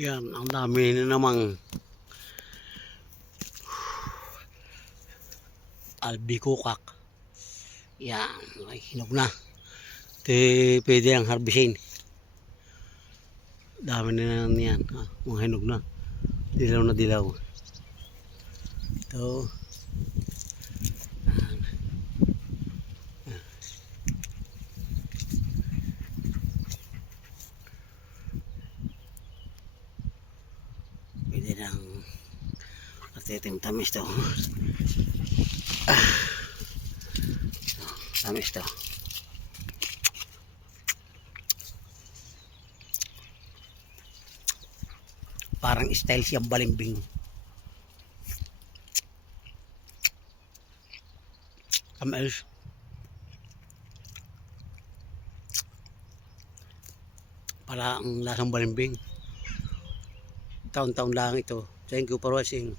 Yan, ang dami na namang albicocak. Yan, ay hinog na. Pwede ang harbisin. Dami na yan, mga hinog na. Dilaw na dilaw. Ito. Pwede nang tamis to. Tamis to. Parang style siyang balimbing. Tamis. Para ang lasang balimbing. Taon-taon lang ito. Thank you for watching.